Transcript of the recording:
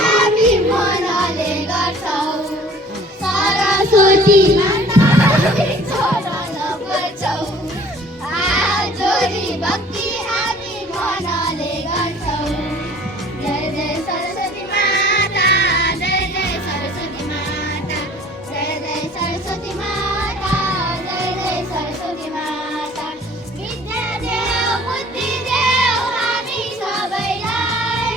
हामी मनले गर्छौँ सरस्वती माताले चरण पर्छौँ जोडी भक्ति हामी मनले गर्छौँ जय जय सरस्वती माता जय जय सरस्वती माता जय जय सरस्वती माता जय जय सरस्वती माता विद्या देव बुद्धि देव हामी सबैलाई